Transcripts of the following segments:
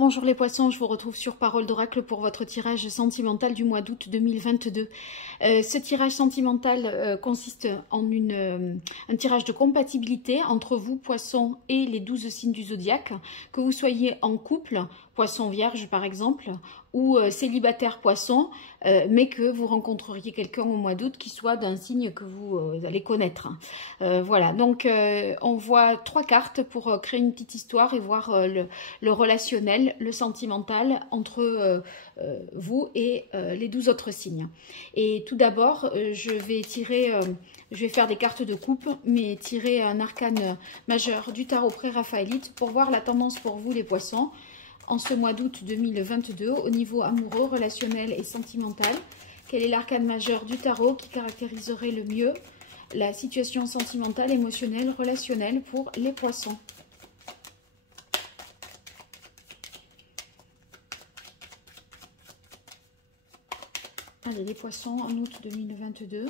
Bonjour les poissons, je vous retrouve sur Parole d'Oracle pour votre tirage sentimental du mois d'août 2022. Ce tirage sentimental consiste en un tirage de compatibilité entre vous, poissons, et les 12 signes du zodiaque. Que vous soyez en couple, poisson vierge par exemple, ou célibataire poisson, mais que vous rencontreriez quelqu'un au mois d'août qui soit d'un signe que vous allez connaître. Voilà, donc on voit 3 cartes pour créer une petite histoire et voir le relationnel, le sentimental entre vous et les 12 autres signes. Et tout d'abord, je vais faire des cartes de coupe, mais tirer un arcane majeur du tarot pré-raphaélite pour voir la tendance pour vous les poissons en ce mois d'août 2022 au niveau amoureux, relationnel et sentimental. Quel est l'arcane majeur du tarot qui caractériserait le mieux la situation sentimentale, émotionnelle, relationnelle pour les poissons? Allez, les poissons en août 2022.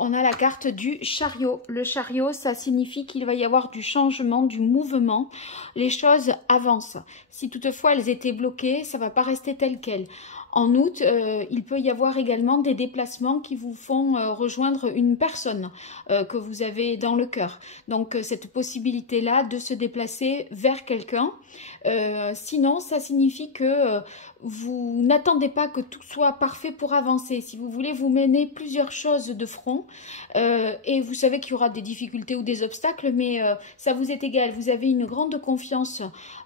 On a la carte du chariot. Le chariot, ça signifie qu'il va y avoir du changement, du mouvement. Les choses avancent. Si toutefois elles étaient bloquées, ça ne va pas rester tel quel. En août, il peut y avoir également des déplacements qui vous font rejoindre une personne que vous avez dans le cœur. Donc, cette possibilité-là de se déplacer vers quelqu'un. Sinon, ça signifie que vous n'attendez pas que tout soit parfait pour avancer. Si vous voulez, vous menez plusieurs choses de front et vous savez qu'il y aura des difficultés ou des obstacles, mais ça vous est égal. Vous avez une grande confiance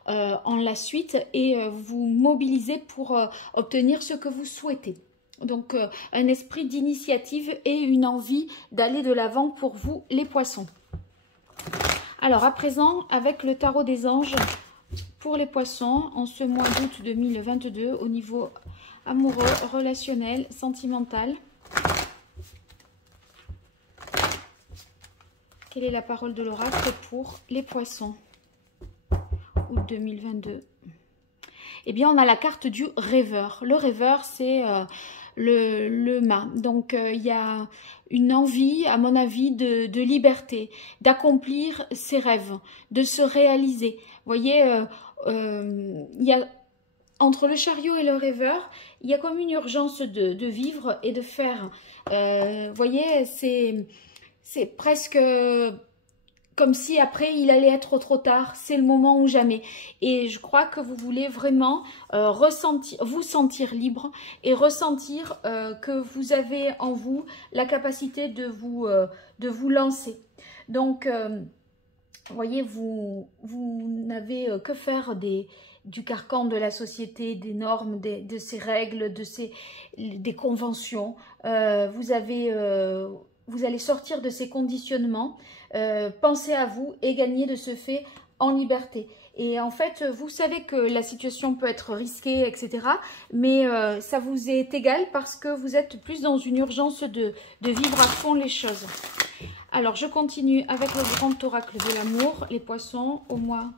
en la suite et vous mobilisez pour obtenir ce que vous souhaitez. Donc un esprit d'initiative et une envie d'aller de l'avant pour vous les poissons. Alors à présent, avec le tarot des anges pour les poissons en ce mois d'août 2022 au niveau amoureux, relationnel, sentimental. Quelle est la parole de l'oracle pour les poissons août 2022? Eh bien, on a la carte du rêveur. Le rêveur, c'est le mât. Donc, il y a une envie, à mon avis, de liberté, d'accomplir ses rêves, de se réaliser. Vous voyez, il y a, entre le chariot et le rêveur, il y a comme une urgence de vivre et de faire. Vous voyez, c'est presque comme si après il allait être trop tard, c'est le moment ou jamais. Et je crois que vous voulez vraiment vous sentir libre et ressentir que vous avez en vous la capacité de vous lancer. Donc, vous voyez, vous n'avez que faire du carcan de la société, des normes, de ces règles, des conventions. Vous allez sortir de ces conditionnements, penser à vous et gagner de ce fait en liberté. Et en fait, vous savez que la situation peut être risquée, etc. Mais ça vous est égal parce que vous êtes plus dans une urgence de vivre à fond les choses. Alors, je continue avec le grand oracle de l'amour, les poissons, au mois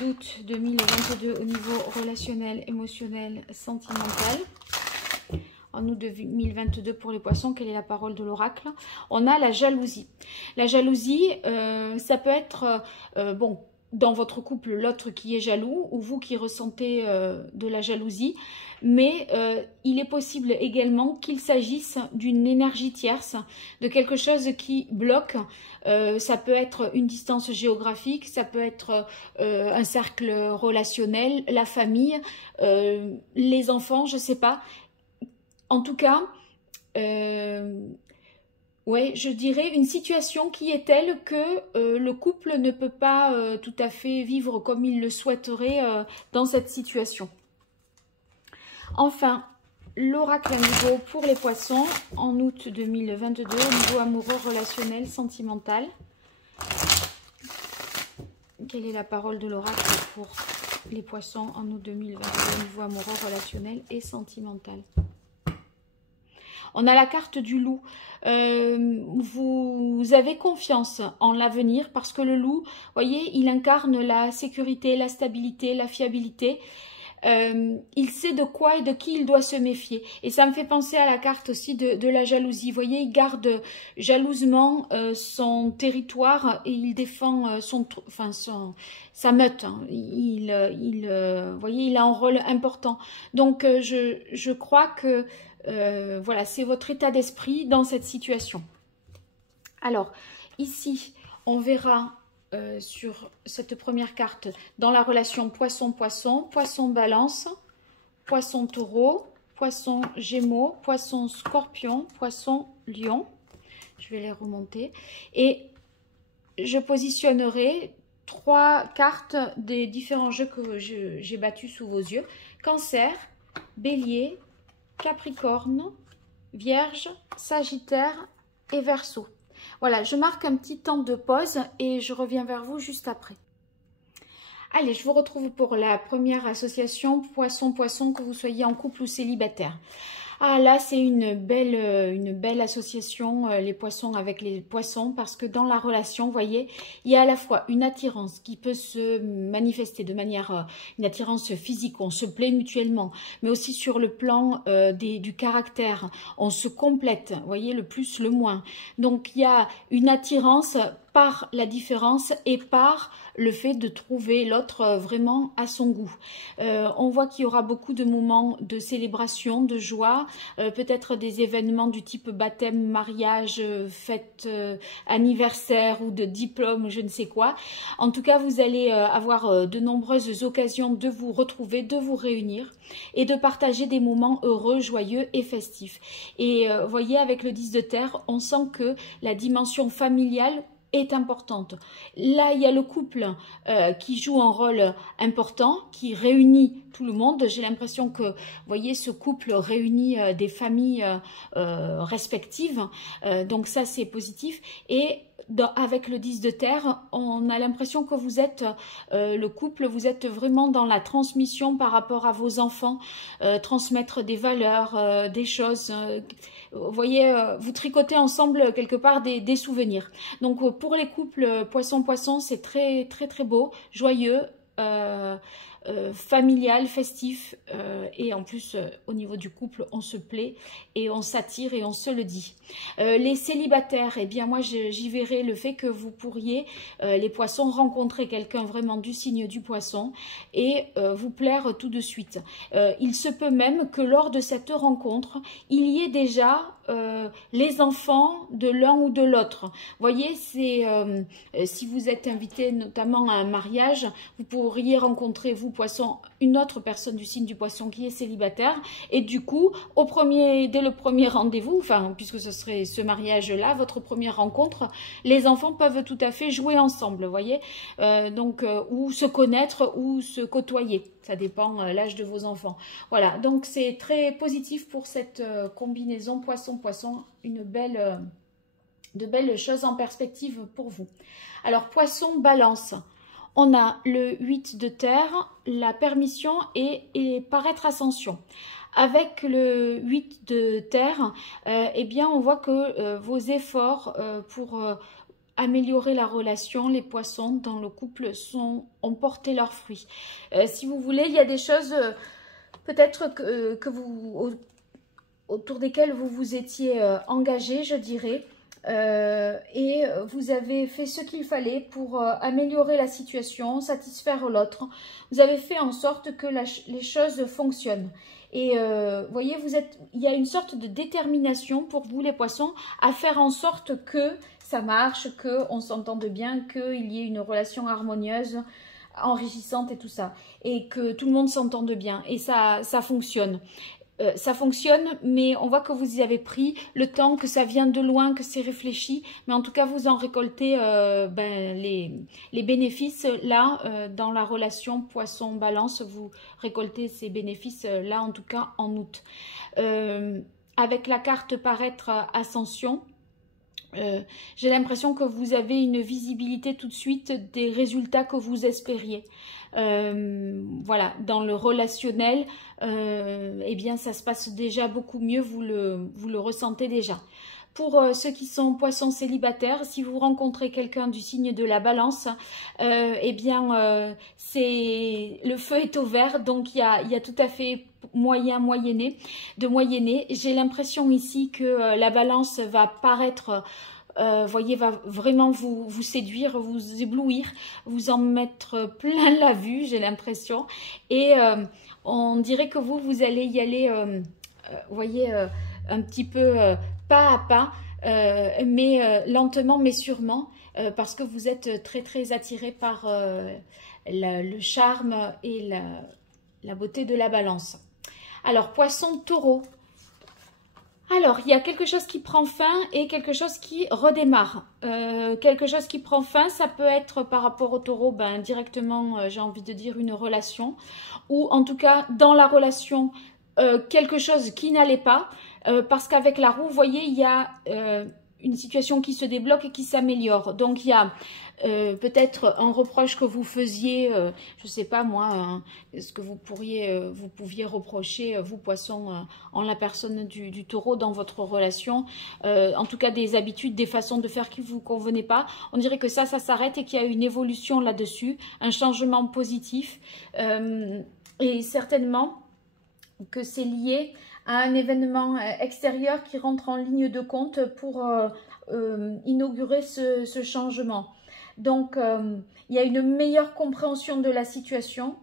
d'août 2022 au niveau relationnel, émotionnel, sentimental. En août 2022 pour les poissons, quelle est la parole de l'oracle? On a la jalousie. La jalousie, ça peut être, bon, dans votre couple, l'autre qui est jaloux ou vous qui ressentez de la jalousie. Mais il est possible également qu'il s'agisse d'une énergie tierce, de quelque chose qui bloque. Ça peut être une distance géographique, ça peut être un cercle relationnel, la famille, les enfants, je ne sais pas. En tout cas, ouais, je dirais une situation qui est telle que le couple ne peut pas tout à fait vivre comme il le souhaiterait dans cette situation. Enfin, l'oracle à nouveau pour les poissons en août 2022 au niveau amoureux, relationnel, sentimental. Quelle est la parole de l'oracle pour les poissons en août 2022 au niveau amoureux, relationnel et sentimental? On a la carte du loup. Vous avez confiance en l'avenir parce que le loup, voyez, il incarne la sécurité, la stabilité, la fiabilité. il sait de quoi et de qui il doit se méfier. Et ça me fait penser à la carte aussi de la jalousie. Vous voyez, il garde jalousement son territoire et il défend sa meute. Hein. Vous voyez, il a un rôle important. Donc, je crois que voilà, c'est votre état d'esprit dans cette situation. Alors, ici, on verra sur cette première carte dans la relation poisson-poisson, poisson-balance, poisson-taureau, poisson-gémeaux, poisson-scorpion, poisson-lion. Je vais les remonter. Et je positionnerai 3 cartes des différents jeux que j'ai battus sous vos yeux. Cancer, Bélier, Capricorne, Vierge, Sagittaire et Verseau. Voilà, je marque un petit temps de pause et je reviens vers vous juste après. Allez, je vous retrouve pour la première association poisson-poisson, que vous soyez en couple ou célibataire. Ah là, c'est une belle association, les poissons avec les poissons, parce que dans la relation, vous voyez, il y a à la fois une attirance qui peut se manifester de manière, une attirance physique, on se plaît mutuellement, mais aussi sur le plan du caractère, on se complète, vous voyez, le plus, le moins. Donc, il y a une attirance par la différence et par le fait de trouver l'autre vraiment à son goût. On voit qu'il y aura beaucoup de moments de célébration, de joie, peut-être des événements du type baptême, mariage, fête, anniversaire ou de diplôme, je ne sais quoi. En tout cas, vous allez avoir de nombreuses occasions de vous retrouver, de vous réunir et de partager des moments heureux, joyeux et festifs. Et vous voyez, avec le 10 de terre, on sent que la dimension familiale est importante. Là, il y a le couple qui joue un rôle important, qui réunit tout le monde. J'ai l'impression que, vous voyez, ce couple réunit des familles respectives. Donc ça, c'est positif. Et avec le 10 de terre, on a l'impression que vous êtes, le couple, vous êtes vraiment dans la transmission par rapport à vos enfants, transmettre des valeurs, des choses. Vous voyez, vous tricotez ensemble quelque part des souvenirs. Donc pour les couples poisson-poisson, c'est très très très beau, joyeux, familial, festif, et en plus au niveau du couple on se plaît et on s'attire et on se le dit. Les célibataires, eh bien moi j'y verrai le fait que vous pourriez, les poissons, rencontrer quelqu'un vraiment du signe du poisson et vous plaire tout de suite. Il se peut même que lors de cette rencontre il y ait déjà les enfants de l'un ou de l'autre. Vous voyez, c'est si vous êtes invité notamment à un mariage, vous pourriez rencontrer, vous poisson, une autre personne du signe du poisson qui est célibataire, et du coup, dès le premier rendez-vous, enfin, puisque ce serait ce mariage-là, votre première rencontre, les enfants peuvent tout à fait jouer ensemble, vous voyez, ou se connaître ou se côtoyer. Ça dépend l'âge de vos enfants. Voilà, donc c'est très positif pour cette combinaison poisson-poisson, de belles choses en perspective pour vous. Alors, poisson-balance. On a le 8 de terre, la permission et paraître ascension. Avec le 8 de terre, eh bien, on voit que vos efforts pour améliorer la relation, les poissons dans le couple ont porté leurs fruits. Si vous voulez, il y a des choses peut-être autour desquelles vous vous étiez engagé, je dirais, et vous avez fait ce qu'il fallait pour améliorer la situation, satisfaire l'autre. Vous avez fait en sorte que les choses fonctionnent. Et vous voyez, il y a une sorte de détermination pour vous les poissons à faire en sorte que ça marche, qu'on s'entende bien, qu'il y ait une relation harmonieuse, enrichissante et tout ça. Et que tout le monde s'entende bien. Et ça fonctionne. Ça fonctionne, mais on voit que vous y avez pris le temps, que ça vient de loin, que c'est réfléchi. Mais en tout cas, vous en récoltez les bénéfices là, dans la relation poisson-balance. Vous récoltez ces bénéfices là, en tout cas en août. Avec la carte paraître ascension, j'ai l'impression que vous avez une visibilité tout de suite des résultats que vous espériez. Voilà, dans le relationnel, eh bien ça se passe déjà beaucoup mieux, vous le ressentez déjà. pour ceux qui sont poissons célibataires, si vous rencontrez quelqu'un du signe de la balance, eh bien, le feu est au vert, donc il y a tout à fait de moyenner. J'ai l'impression ici que la balance va paraître... voyez, va vraiment vous séduire, vous éblouir, vous en mettre plein la vue, j'ai l'impression. Et on dirait que vous allez y aller, voyez, un petit peu pas à pas, mais lentement mais sûrement, parce que vous êtes très très attiré par le charme et la beauté de la balance. Alors, poisson, taureau. Alors, il y a quelque chose qui prend fin et quelque chose qui redémarre. Quelque chose qui prend fin, ça peut être par rapport au taureau, ben, directement, j'ai envie de dire, une relation. Ou en tout cas, dans la relation, quelque chose qui n'allait pas. Parce qu'avec la roue, vous voyez, il y a une situation qui se débloque et qui s'améliore. Donc, il y a peut-être un reproche que vous faisiez, je ne sais pas moi, ce que vous pouviez reprocher, vous poissons, en la personne du taureau dans votre relation. En tout cas, des habitudes, des façons de faire qui ne vous convenaient pas. On dirait que ça s'arrête et qu'il y a une évolution là-dessus, un changement positif. Et certainement que c'est lié à un événement extérieur qui rentre en ligne de compte pour inaugurer ce changement. Donc, il y a une meilleure compréhension de la situation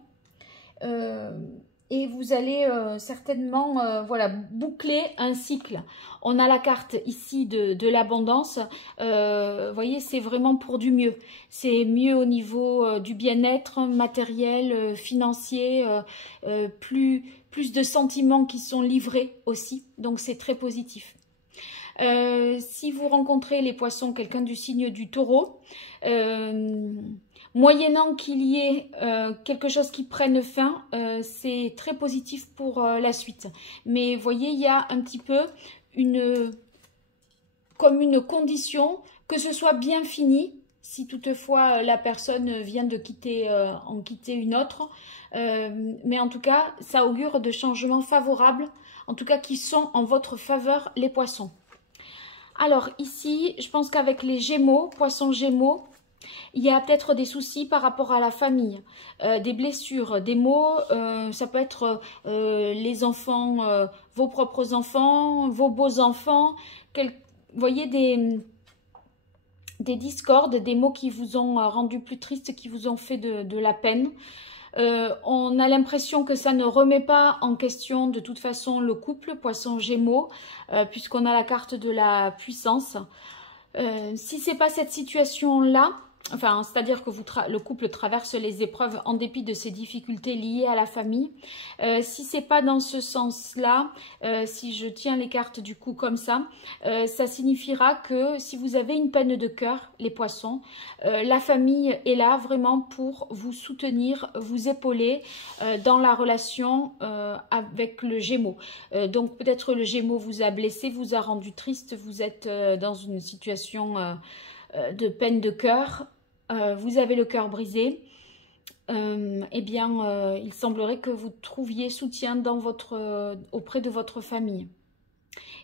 et vous allez certainement voilà, boucler un cycle. On a la carte ici de l'abondance. Vous voyez, c'est vraiment pour du mieux. C'est mieux au niveau du bien-être matériel, financier, plus de sentiments qui sont livrés aussi. Donc, c'est très positif. Si vous rencontrez les poissons, quelqu'un du signe du taureau, moyennant qu'il y ait quelque chose qui prenne fin, c'est très positif pour la suite. Mais vous voyez, il y a un petit peu comme une condition que ce soit bien fini, si toutefois la personne vient de en quitter une autre. Mais en tout cas, ça augure de changements favorables, en tout cas qui sont en votre faveur, les poissons. Alors ici, je pense qu'avec les Gémeaux, poissons Gémeaux, il y a peut-être des soucis par rapport à la famille, des blessures, des maux, ça peut être les enfants, vos propres enfants, vos beaux-enfants, vous voyez des discordes, des mots qui vous ont rendu plus triste, qui vous ont fait de la peine. On a l'impression que ça ne remet pas en question de toute façon le couple poisson gémeaux puisqu'on a la carte de la puissance. Si c'est pas cette situation là, enfin c'est-à-dire que le couple traverse les épreuves en dépit de ses difficultés liées à la famille, si c'est pas dans ce sens là, si je tiens les cartes du coup comme ça signifiera que si vous avez une peine de cœur les poissons, la famille est là vraiment pour vous soutenir, vous épauler dans la relation avec le Gémeaux. Donc peut-être le Gémeaux vous a blessé, vous a rendu triste, vous êtes dans une situation de peine de cœur, vous avez le cœur brisé, eh bien il semblerait que vous trouviez soutien auprès de votre famille.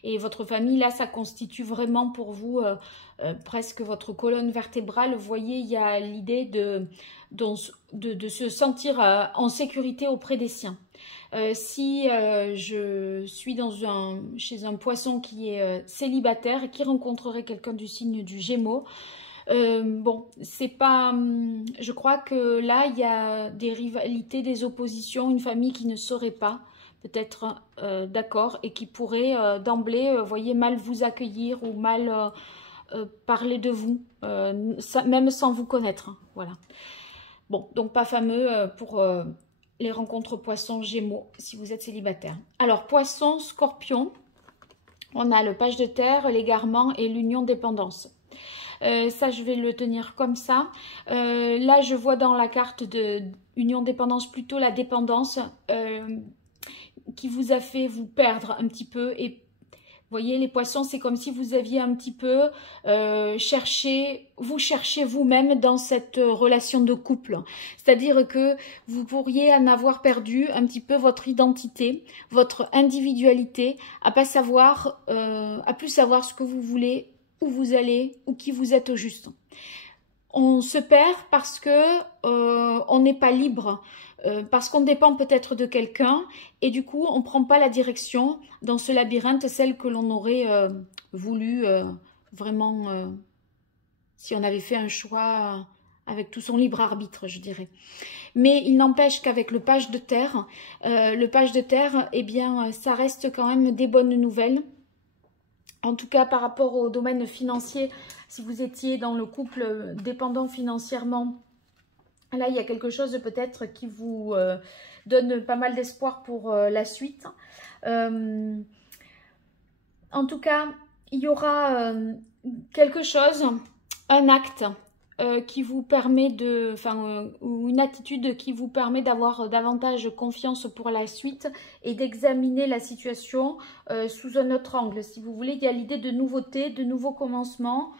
Et votre famille, là, ça constitue vraiment pour vous presque votre colonne vertébrale. Vous voyez, il y a l'idée de se sentir en sécurité auprès des siens. Si je suis chez un poisson qui est célibataire et qui rencontrerait quelqu'un du signe du Gémeaux, bon, c'est pas. Je crois que là, il y a des rivalités, des oppositions, une famille qui ne saurait pas peut-être d'accord et qui pourrait d'emblée, voyez, mal vous accueillir ou mal parler de vous, même sans vous connaître. Hein, voilà. Bon, donc pas fameux pour les rencontres poissons Gémeaux si vous êtes célibataire. Alors, poisson, scorpion, on a le page de terre, l'égarement et l'union dépendance. Ça, je vais le tenir comme ça. Là, je vois dans la carte de union dépendance plutôt la dépendance qui vous a fait vous perdre un petit peu et voyez, les poissons, c'est comme si vous aviez un petit peu vous cherchez vous-même dans cette relation de couple. C'est-à-dire que vous pourriez en avoir perdu un petit peu votre identité, votre individualité, à pas savoir, à plus savoir ce que vous voulez, où vous allez, ou qui vous êtes au juste. On se perd parce que on n'est pas libre. Parce qu'on dépend peut-être de quelqu'un et du coup on ne prend pas la direction dans ce labyrinthe, celle que l'on aurait voulu vraiment si on avait fait un choix avec tout son libre arbitre, je dirais. Mais il n'empêche qu'avec le page de terre, eh bien ça reste quand même des bonnes nouvelles. En tout cas par rapport au domaine financier, si vous étiez dans le couple dépendant financièrement, là, il y a quelque chose peut-être qui vous donne pas mal d'espoir pour la suite. En tout cas, il y aura quelque chose, un acte qui vous permet de, ou une attitude qui vous permet d'avoir davantage confiance pour la suite et d'examiner la situation sous un autre angle. Si vous voulez, il y a l'idée de nouveauté, de nouveaux commencements,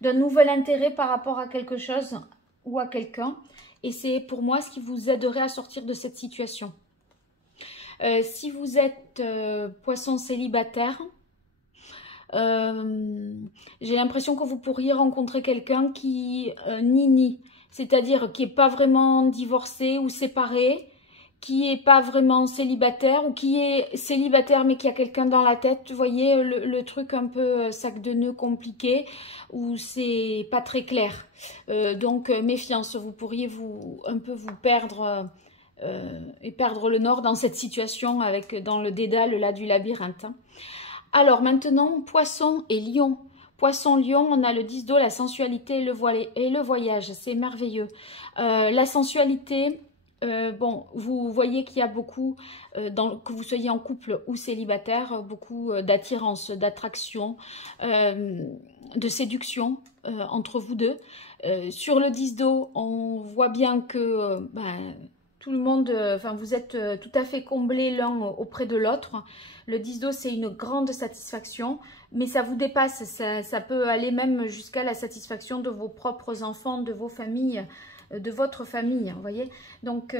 d'un nouvel intérêt par rapport à quelque chose ou à quelqu'un. Et c'est pour moi ce qui vous aiderait à sortir de cette situation. Si vous êtes poisson célibataire, j'ai l'impression que vous pourriez rencontrer quelqu'un qui ni, c'est-à-dire qui n'est pas vraiment divorcé ou séparé, qui n'est pas vraiment célibataire ou qui est célibataire mais qui a quelqu'un dans la tête. Vous voyez le truc un peu sac de nœud compliqué où c'est pas très clair. Donc méfiance, vous pourriez un peu vous perdre et perdre le nord dans cette situation dans le dédale là du labyrinthe. Alors maintenant, poisson et lion. Poisson-lion, on a le 10 d'eau, la sensualité et le voyage. C'est merveilleux. La sensualité... bon, vous voyez qu'il y a beaucoup, que vous soyez en couple ou célibataire, beaucoup d'attirance, d'attraction, de séduction entre vous deux. Sur le 10 d'eau, on voit bien que tout le monde, vous êtes tout à fait comblés l'un auprès de l'autre. Le 10 d'eau, c'est une grande satisfaction, mais ça vous dépasse, ça peut aller même jusqu'à la satisfaction de vos propres enfants, de vos familles, de votre famille, vous voyez. Donc,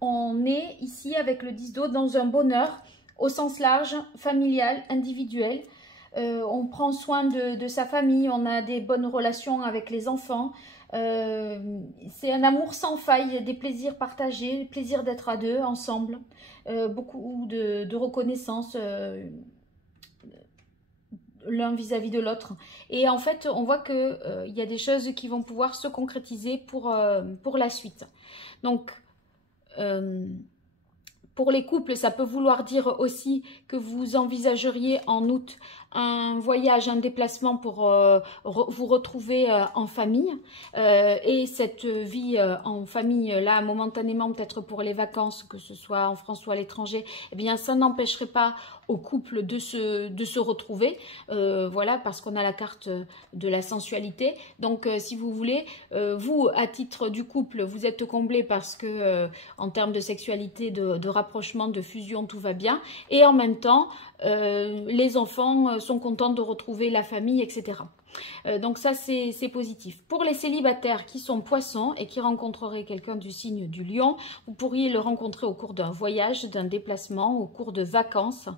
on est ici avec le 10 d'eau dans un bonheur au sens large, familial, individuel. On prend soin de sa famille, on a des bonnes relations avec les enfants. C'est un amour sans faille, des plaisirs partagés, le plaisir d'être à deux, ensemble. Beaucoup de reconnaissance l'un vis-à-vis de l'autre. Et en fait, on voit qu'il y a des choses qui vont pouvoir se concrétiser pour la suite. Donc, pour les couples, ça peut vouloir dire aussi que vous envisageriez en août un voyage, un déplacement pour vous retrouver en famille. Et cette vie en famille, là, momentanément, peut-être pour les vacances, que ce soit en France ou à l'étranger, eh bien, ça n'empêcherait pas au couple de se retrouver. Voilà, parce qu'on a la carte de la sensualité. Donc, si vous voulez, vous, à titre du couple, vous êtes comblé parce que, en termes de sexualité, de rapprochement, de fusion, tout va bien. Et en même temps, les enfants sont contents de retrouver la famille, etc. Donc ça, c'est positif. Pour les célibataires qui sont poissons et qui rencontreraient quelqu'un du signe du lion, vous pourriez le rencontrer au cours d'un voyage, d'un déplacement, au cours de vacances,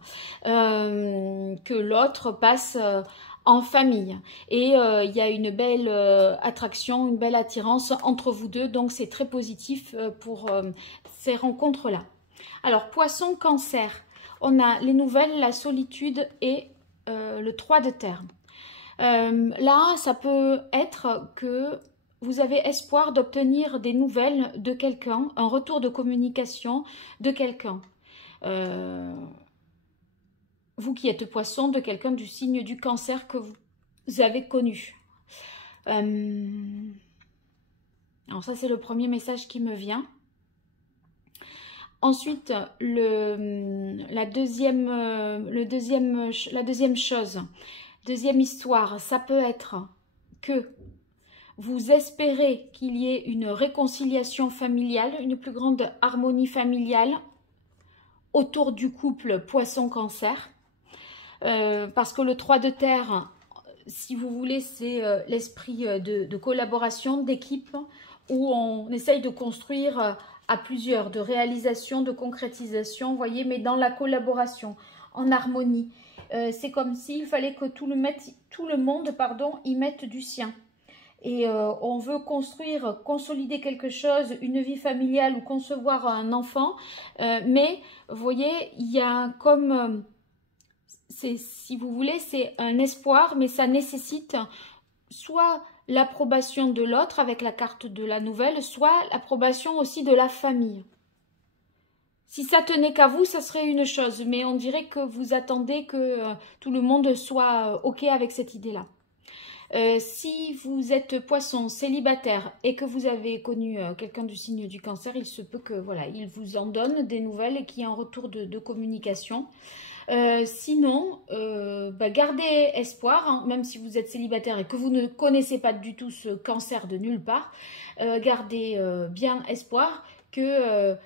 que l'autre passe en famille. Et il y a une belle attraction, une belle attirance entre vous deux, donc c'est très positif pour ces rencontres-là. Alors, poisson, cancer, on a les nouvelles, la solitude et le 3 de terre. Là, ça peut être que vous avez espoir d'obtenir des nouvelles de quelqu'un, un retour de communication de quelqu'un. Vous qui êtes poisson, de quelqu'un du signe du cancer que vous avez connu. Alors ça, c'est le premier message qui me vient. Ensuite, la deuxième chose, deuxième histoire, ça peut être que vous espérez qu'il y ait une réconciliation familiale, une plus grande harmonie familiale autour du couple poisson-cancer. parce que le 3 de terre, si vous voulez, c'est l'esprit de collaboration, d'équipe, où on essaye de construire à plusieurs, de réalisation, de concrétisation, vous voyez, mais dans la collaboration, en harmonie. C'est comme s'il fallait que tout le monde y mette du sien. Et on veut construire, consolider quelque chose, une vie familiale ou concevoir un enfant, mais vous voyez, il y a comme, si vous voulez, c'est un espoir, mais ça nécessite soit l'approbation de l'autre avec la carte de la nouvelle, soit l'approbation aussi de la famille. Si ça tenait qu'à vous, ça serait une chose, mais on dirait que vous attendez que tout le monde soit OK avec cette idée-là. Si vous êtes poisson célibataire et que vous avez connu quelqu'un du signe du cancer, il se peut que voilà, il vous en donne des nouvelles et qu'il y ait un retour de communication. Sinon, gardez espoir, hein, même si vous êtes célibataire et que vous ne connaissez pas du tout ce cancer de nulle part, gardez bien espoir que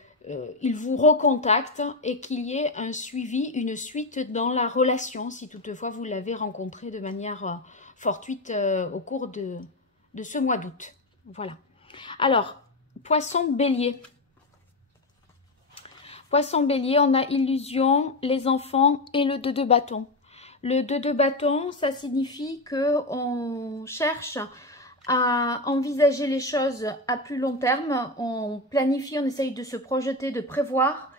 il vous recontacte et qu'il y ait un suivi, une suite dans la relation, si toutefois vous l'avez rencontré de manière fortuite au cours de ce mois d'août. Voilà. Alors, poisson bélier. Poisson bélier, on a illusion, les enfants et le 2 de bâton. Le 2 de bâton, ça signifie qu'on cherche à envisager les choses à plus long terme. On planifie, on essaye de se projeter, de prévoir.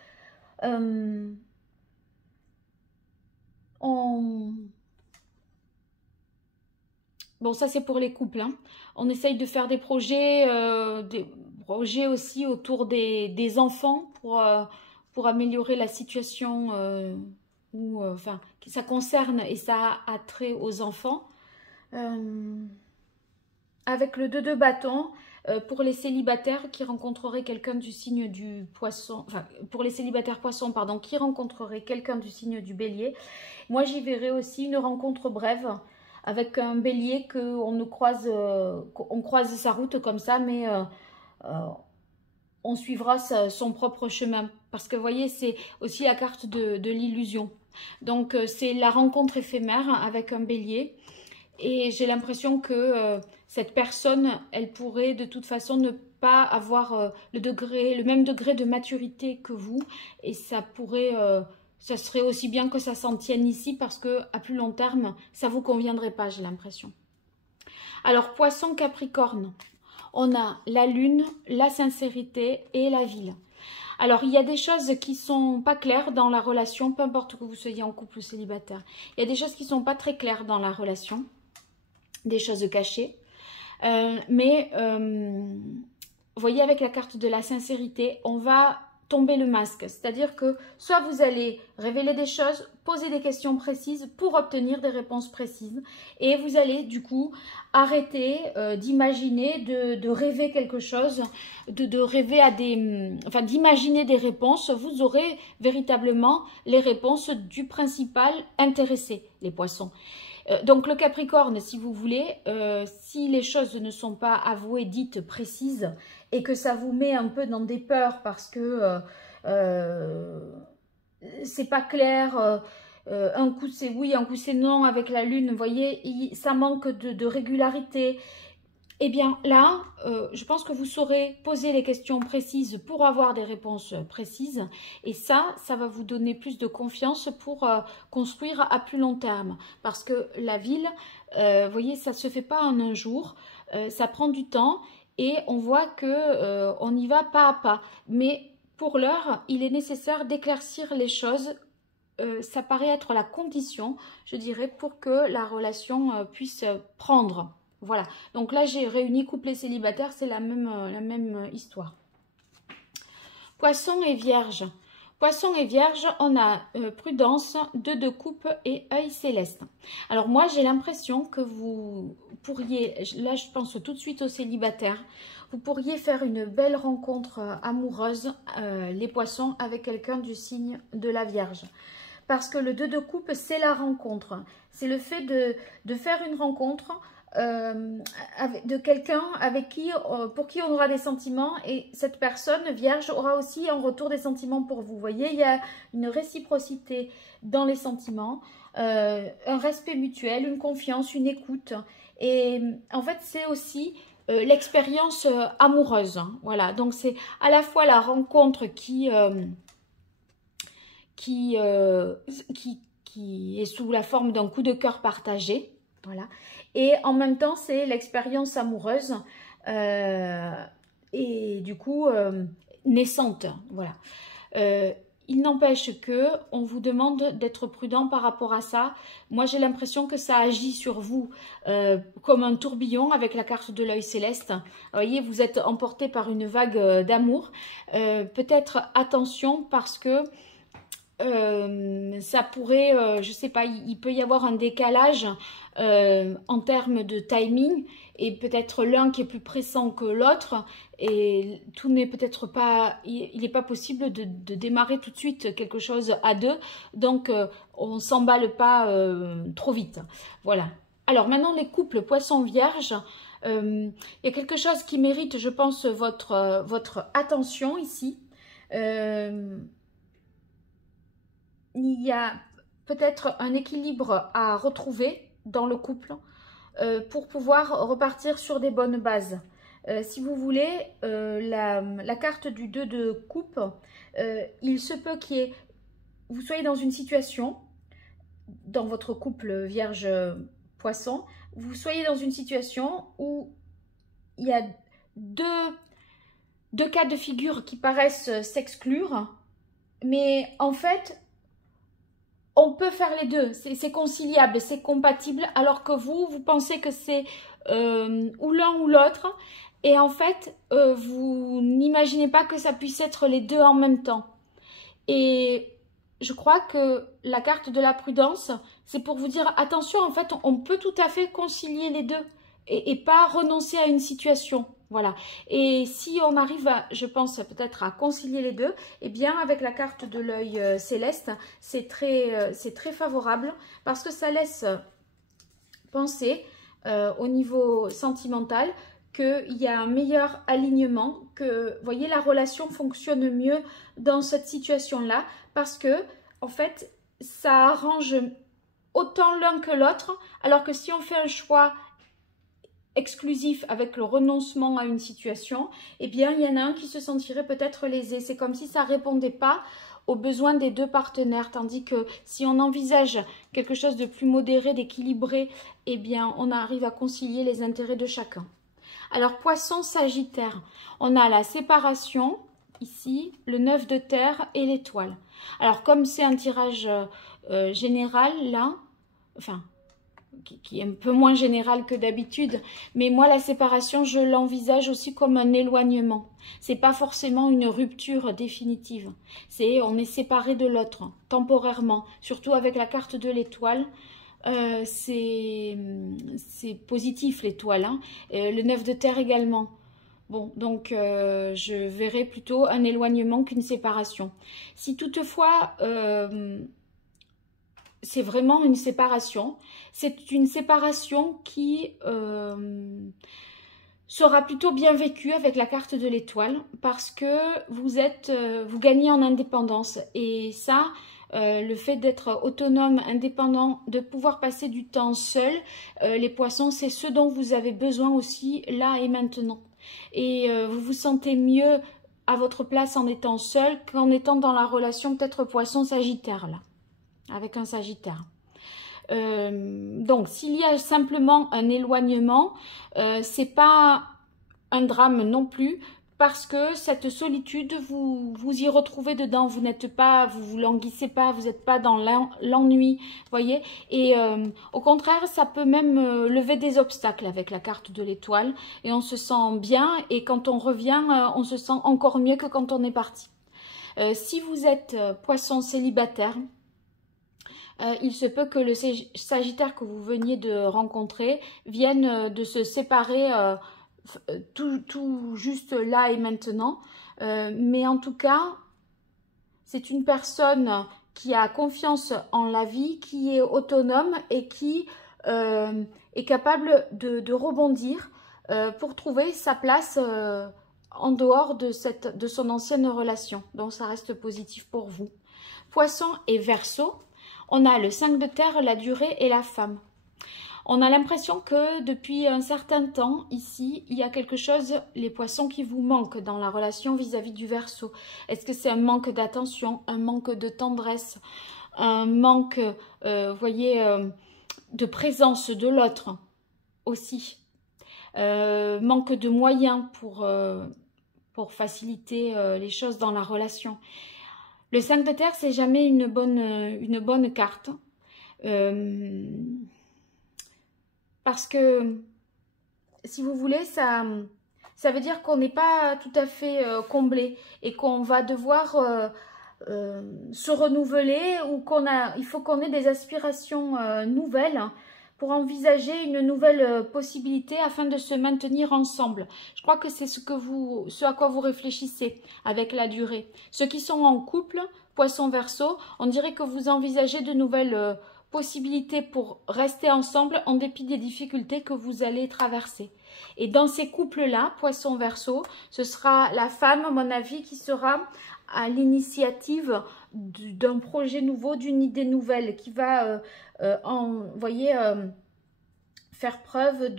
Bon, ça c'est pour les couples, hein. On essaye de faire des projets aussi autour des enfants pour améliorer la situation enfin, ça concerne et ça a trait aux enfants. Avec le 2 de bâton, pour les célibataires qui rencontreraient quelqu'un du signe du poisson, enfin pour les célibataires poissons, pardon, qui rencontreraient quelqu'un du signe du bélier, moi j'y verrais aussi une rencontre brève avec un bélier qu'on croise sa route comme ça, mais on suivra son propre chemin. Parce que vous voyez, c'est aussi la carte de l'illusion. Donc c'est la rencontre éphémère avec un bélier. Et j'ai l'impression que cette personne, elle pourrait de toute façon ne pas avoir le même degré de maturité que vous. Et ça pourrait... ça serait aussi bien que ça s'en tienne ici parce que à plus long terme, ça ne vous conviendrait pas, j'ai l'impression. Alors, poisson capricorne, on a la lune, la sincérité et la ville. Alors, il y a des choses qui ne sont pas claires dans la relation, peu importe que vous soyez en couple ou célibataire. Il y a des choses qui ne sont pas très claires dans la relation, des choses cachées. Mais, vous voyez, avec la carte de la sincérité, on va tomber le masque. C'est-à-dire que soit vous allez révéler des choses, poser des questions précises pour obtenir des réponses précises. Et vous allez du coup arrêter d'imaginer, de rêver quelque chose, de rêver à d'imaginer des réponses. Vous aurez véritablement les réponses du principal intéressé, les poissons. Donc le Capricorne, si vous voulez, si les choses ne sont pas avouées, dites, précises, et que ça vous met un peu dans des peurs parce que c'est pas clair, un coup c'est oui, un coup c'est non avec la lune, vous voyez, ça manque de régularité. Eh bien là, je pense que vous saurez poser les questions précises pour avoir des réponses précises. Et ça va vous donner plus de confiance pour construire à plus long terme. Parce que la ville, vous voyez, ça ne se fait pas en un jour. Ça prend du temps et on voit que on y va pas à pas. Mais pour l'heure, il est nécessaire d'éclaircir les choses. Ça paraît être la condition, je dirais, pour que la relation puisse prendre. Voilà, donc là j'ai réuni couple et célibataire, c'est la même histoire. Poisson et Vierge. Poisson et Vierge, on a prudence, 2 de coupe et œil céleste. Alors moi j'ai l'impression que vous pourriez, là je pense tout de suite aux célibataires, vous pourriez faire une belle rencontre amoureuse, les poissons, avec quelqu'un du signe de la Vierge. Parce que le 2 de coupe, c'est la rencontre. C'est le fait de faire une rencontre de quelqu'un avec qui, pour qui on aura des sentiments, et cette personne vierge aura aussi en retour des sentiments pour vous. Vous voyez, il y a une réciprocité dans les sentiments, un respect mutuel, une confiance, une écoute. Et en fait, c'est aussi l'expérience amoureuse. Hein, voilà, donc c'est à la fois la rencontre qui est sous la forme d'un coup de cœur partagé. Voilà. Et en même temps, c'est l'expérience amoureuse et du coup naissante. Voilà. Il n'empêche que on vous demande d'être prudent par rapport à ça. Moi, j'ai l'impression que ça agit sur vous comme un tourbillon avec la carte de l'œil céleste. Vous voyez, vous êtes emporté par une vague d'amour. Peut-être attention parce que ça pourrait, je sais pas, il peut y avoir un décalage en termes de timing et peut-être l'un qui est plus pressant que l'autre et tout n'est peut-être pas, il n'est pas possible de démarrer tout de suite quelque chose à deux, donc on s'emballe pas trop vite. Voilà. Alors maintenant les couples poisson-vierge, il y a quelque chose qui mérite, je pense, votre attention ici. Il y a peut-être un équilibre à retrouver dans le couple pour pouvoir repartir sur des bonnes bases. Si vous voulez, la carte du 2 de coupe, il se peut vous soyez dans une situation, dans votre couple vierge-poisson, vous soyez dans une situation où il y a deux cas de figure qui paraissent s'exclure, mais en fait, on peut faire les deux, c'est conciliable, c'est compatible, alors que vous pensez que c'est ou l'un ou l'autre, et en fait, vous n'imaginez pas que ça puisse être les deux en même temps. Et je crois que la carte de la prudence, c'est pour vous dire, attention, en fait, on peut tout à fait concilier les deux, et pas renoncer à une situation. Voilà. Et si on arrive, je pense peut-être à concilier les deux, eh bien avec la carte de l'œil céleste, c'est très favorable parce que ça laisse penser au niveau sentimental qu'il y a un meilleur alignement, que vous voyez la relation fonctionne mieux dans cette situation-là parce que en fait ça arrange autant l'un que l'autre, alors que si on fait un choix exclusif avec le renoncement à une situation, eh bien, il y en a un qui se sentirait peut-être lésé. C'est comme si ça ne répondait pas aux besoins des deux partenaires, tandis que si on envisage quelque chose de plus modéré, d'équilibré, eh bien, on arrive à concilier les intérêts de chacun. Alors, poisson sagittaire, on a la séparation, ici, le 9 de terre et l'étoile. Alors, comme c'est un tirage général, là, enfin, qui est un peu moins général que d'habitude, mais moi la séparation je l'envisage aussi comme un éloignement. C'est pas forcément une rupture définitive, on est séparé de l'autre temporairement, surtout avec la carte de l'étoile. C'est positif l'étoile, hein. Le 9 de terre également. Bon, donc je verrai plutôt un éloignement qu'une séparation. Si toutefois c'est vraiment une séparation. C'est une séparation qui sera plutôt bien vécue avec la carte de l'étoile parce que vous gagnez en indépendance. Et ça, le fait d'être autonome, indépendant, de pouvoir passer du temps seul, les poissons, c'est ce dont vous avez besoin aussi là et maintenant. Et vous vous sentez mieux à votre place en étant seul qu'en étant dans la relation peut-être poisson-sagittaire là. Avec un sagittaire. Donc, s'il y a simplement un éloignement, c'est pas un drame non plus, parce que cette solitude, vous y retrouvez dedans. Vous n'êtes pas, vous vous languissez pas, vous n'êtes pas dans l'ennui, voyez. Et au contraire, ça peut même lever des obstacles avec la carte de l'étoile, et on se sent bien. Et quand on revient, on se sent encore mieux que quand on est parti. Si vous êtes poisson célibataire, il se peut que le sagittaire que vous veniez de rencontrer vienne de se séparer tout juste là et maintenant. Mais en tout cas, c'est une personne qui a confiance en la vie, qui est autonome et qui est capable de rebondir pour trouver sa place en dehors de son ancienne relation. Donc ça reste positif pour vous. Poisson et Verseau, on a le 5 de terre, la durée et la femme. On a l'impression que depuis un certain temps, ici, il y a quelque chose, les poissons, qui vous manquent dans la relation vis-à-vis du Verseau. Est-ce que c'est un manque d'attention, un manque de tendresse, un manque, voyez, de présence de l'autre aussi, manque de moyens pour faciliter les choses dans la relation. Le 5 de terre, c'est jamais une bonne carte. Parce que, si vous voulez, ça veut dire qu'on n'est pas tout à fait comblé et qu'on va devoir se renouveler ou il faut qu'on ait des aspirations nouvelles pour envisager une nouvelle possibilité afin de se maintenir ensemble. Je crois que c'est ce à quoi vous réfléchissez avec la durée. Ceux qui sont en couple, Poisson Verseau, on dirait que vous envisagez de nouvelles possibilités pour rester ensemble en dépit des difficultés que vous allez traverser. Et dans ces couples-là, Poisson Verseau, ce sera la femme, à mon avis, qui sera à l'initiative d'un projet nouveau, d'une idée nouvelle, qui va, voyez, faire preuve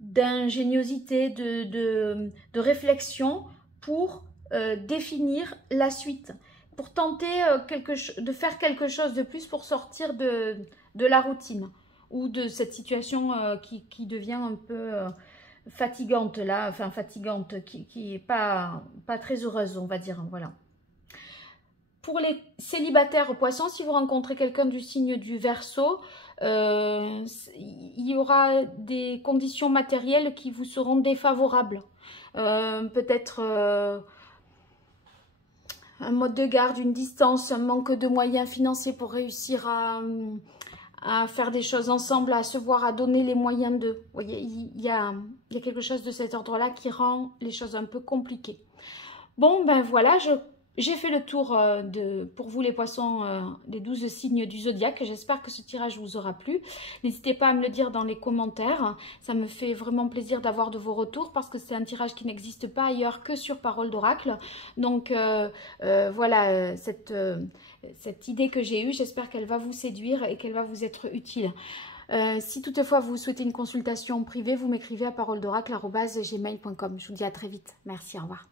d'ingéniosité, de réflexion pour définir la suite, pour tenter de faire quelque chose de plus pour sortir de la routine ou de cette situation qui devient un peu fatigante là, enfin fatigante, qui n'est pas très heureuse, on va dire, voilà. Pour les célibataires Poissons, si vous rencontrez quelqu'un du signe du Verseau, il y aura des conditions matérielles qui vous seront défavorables. Peut-être un mode de garde, une distance, un manque de moyens financiers pour réussir à faire des choses ensemble, à se voir, à donner les moyens d'eux. Vous voyez, il y a quelque chose de cet ordre-là qui rend les choses un peu compliquées. Bon, ben voilà, j'ai fait le tour pour vous les poissons, des 12 signes du zodiaque. J'espère que ce tirage vous aura plu. N'hésitez pas à me le dire dans les commentaires. Ça me fait vraiment plaisir d'avoir de vos retours parce que c'est un tirage qui n'existe pas ailleurs que sur Parole d'Oracle. Donc voilà, cette idée que j'ai eue, j'espère qu'elle va vous séduire et qu'elle va vous être utile. Si toutefois vous souhaitez une consultation privée, vous m'écrivez à paroledoracle@gmail.com. Je vous dis à très vite. Merci, au revoir.